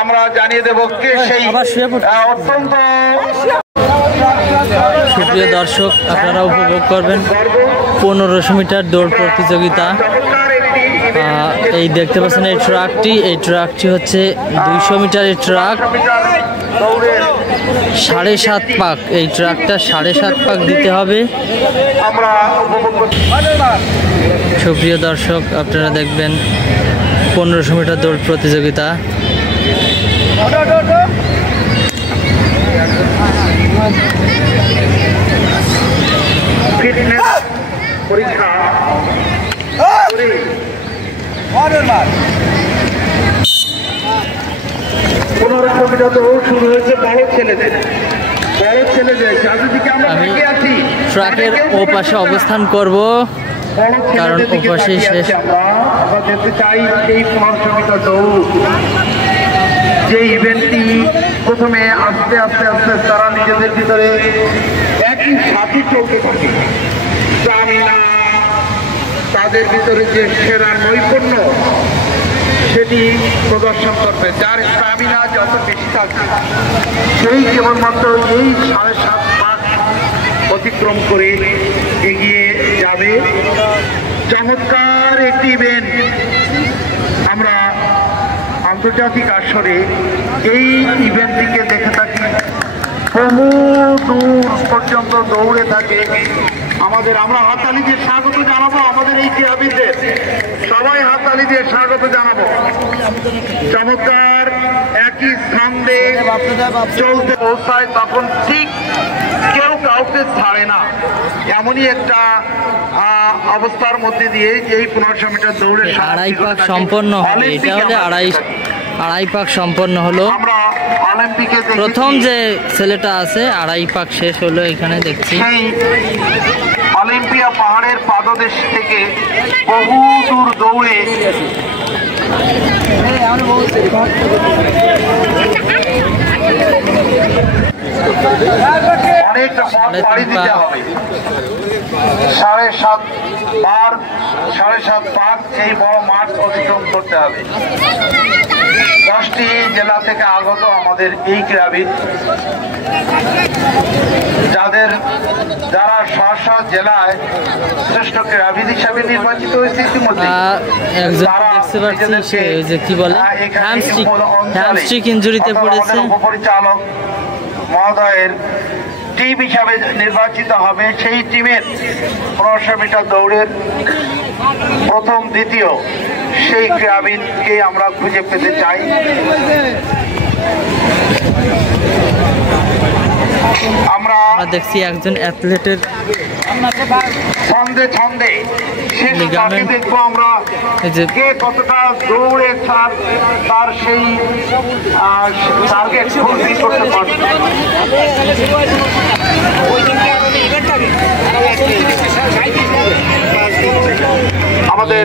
আমরা জানিয়ে দেব কে সেই অত্যন্ত সুপ্রিয় দর্শক, আপনারা উপভোগ করবেন 1500 মিটার দৌড় প্রতিযোগিতা। এই দেখতে পাচ্ছেন এই ট্রাকটি হচ্ছে 200 মিটারের ট্রাক, 7.5 পাক। এই ট্রাকটা 7.5 পাক দিতে হবে। সুপ্রিয় দর্শক, আপনারা দেখবেন 1500 মিটার দৌড় প্রতিযোগিতা। পরীক্ষা শুরু হয়েছে আমি ট্রাকের ওপাশে অবস্থান করব, কারণ ওপাশে শেষ। আমরা দেখতে চাই এই 1500 মিটার দৌড়, যে ইভেন্টটি প্রথমে আস্তে আস্তে আস্তে তারা নিজেদের ভিতরে একই সাথে চলতে থাকে। তাদের ভিতরে যে সেরা নৈপুণ্য সেটি প্রদর্শন করবে। যার স্টামিনা যত বেশি থাকবে সেই কেবলমাত্র এই 7.5 পাক অতিক্রম করে এগিয়ে যাবে। চমৎকার একটি ইভেন্ট। আমরা আন্তর্জাতিক আসরে এই ইভেন্টটিকে দেখে থাকি, বহু দূর পর্যন্ত দৌড়ে থাকে। আমরা হাততালি দিয়ে স্বাগত জানাবো আমাদের এই ক্রীড়াবিদদের, সবাই হাততালি দিয়ে স্বাগত জানাবো। চমৎকার একই ছন্দে চলতে পৌঁছায় তখন ঠিক কেউ কাউকে ছাড়ে না, এমনই একটা অবস্থার মধ্যে দিয়ে এই 1500 মিটার দৌড়ের 2.5 পাক সম্পন্ন হবে। এটা হলে আড়াই পাক সম্পন্ন হলো। প্রথম যে ছেলেটা আছে 2.5 পাক শেষ হলো, এখানে দেখছি। অলিম্পিয়া পাহাড়ের পাদদেশ থেকে বহু দূর দৌড়ে অনেকটা পথ পাড়ি দিতে হবে। 7.5 পাক এই বড় মাঠ অতিক্রম করতে হবে। 10টি জেলা থেকে আগত আমাদের এই ক্রীড়াবিদ, যারা স্ব জেলায় শ্রেষ্ঠ ক্রীড়াবিদ হিসাবে নির্বাচিত হয়েছে ইতিমধ্যে। উপপরিচালক মহোদয়ের টিম হিসাবে নির্বাচিত হবে। সেই টিমের 1500 মিটার দৌড়ের প্রথম দ্বিতীয় সেই ক্রীড়াবিদকে আমরা খুঁজে পেতে চাই। আমরা দেখছি একজন অ্যাথলেটের ছন্দে দেখবো আমরা কে কতটা দৌড়ে তার সেই টার্গেট ফুলফিল করতে পারবে। আমাদের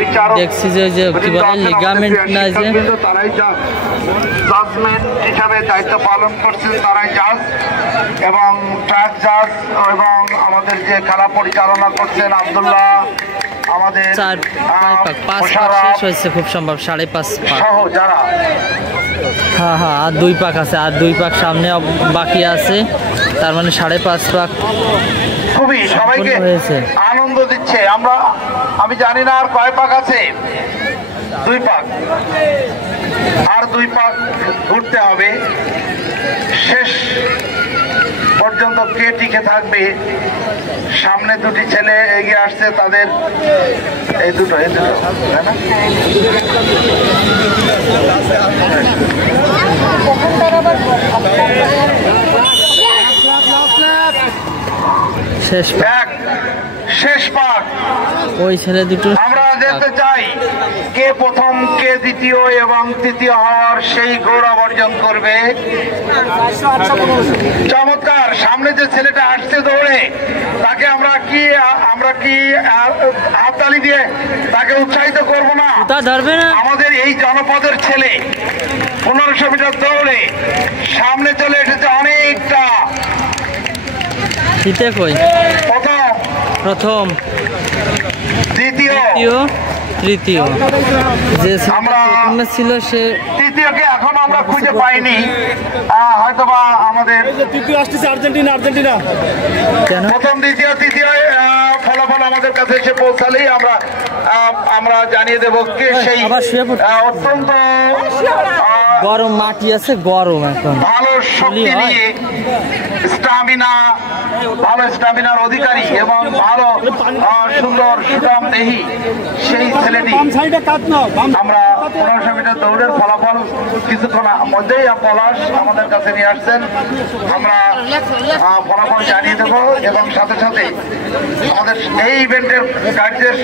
বিচারক দেখছি যে কি বলে লিগামেন্ট না, যে তারাই জাজমেন্ট হিসাবে দায়িত্ব পালন করছেন, তারাই জাজ এবং ট্র্যাক জাজ, এবং আমাদের যে খেলা পরিচালনা করছেন আব্দুল্লাহ, আমাদের 5 পাক শেষ হয়েছে খুব সম্ভব 5.5 পাক সহ যারা। হ্যাঁ, আর 2 পাক আছে, আর 2 পাক সামনে বাকি আছে, তার মানে 5.5 পাক খুবই সবাইকে আনন্দ দিচ্ছে। আমি জানি না আর কয় পাক আছে, 2 পাক, আর 2 পাক ঘুরতে হবে। শেষ পর্যন্ত কে টিকে থাকবে? সামনে 2টি ছেলে এগিয়ে আসছে, তাদের এই দুটো শেষ পাক। ওই ছেলে দুটো আমরা দেখতে চাই কে প্রথম, কে দ্বিতীয় এবং তৃতীয় হওয়ার সেই গৌরব অর্জন করবে। চমৎকার। সামনে যে ছেলেটা আসছে দৌড়ে, তাকে আমরা কি হাততালি দিয়ে তাকে উৎসাহিত করবো না? ধরবে না? আমাদের এই জনপদের ছেলে 1500 মিটার দৌড়ে সামনে চলে এসেছে অনেকটা। প্রথম, দ্বিতীয়, তৃতীয়, যে প্রথমে ছিল সে তৃতীয়কে এখন আমরা খুঁজে পাইনি, হয়তোবা আমাদের তৃতীয় আসতেছে আর্জেন্টিনা। কেন প্রথম দ্বিতীয় তৃতীয় ফলাফল আমাদের কাছে এসে পৌঁছালেই আমরা জানিয়ে দেবো কে সেই আবার শুয়ে পড়তে। অত্যন্ত গরম মাটি আছে, গরম এখন ভালো শক্তি নিয়ে ভালো স্টামিনার অধিকারী এবং ভালো সুন্দর সুঠাম দেহি সেই ছেলেটি আমরা 1500 মিটার দৌড়ের ফলাফল কিছুক্ষণ মধ্যেই পলাশ আমাদের কাছে নিয়ে আসছেন। আমরা ফলাফল জানিয়ে দেবো এবং সাথে সাথে আমাদের এই ইভেন্টের কার্যের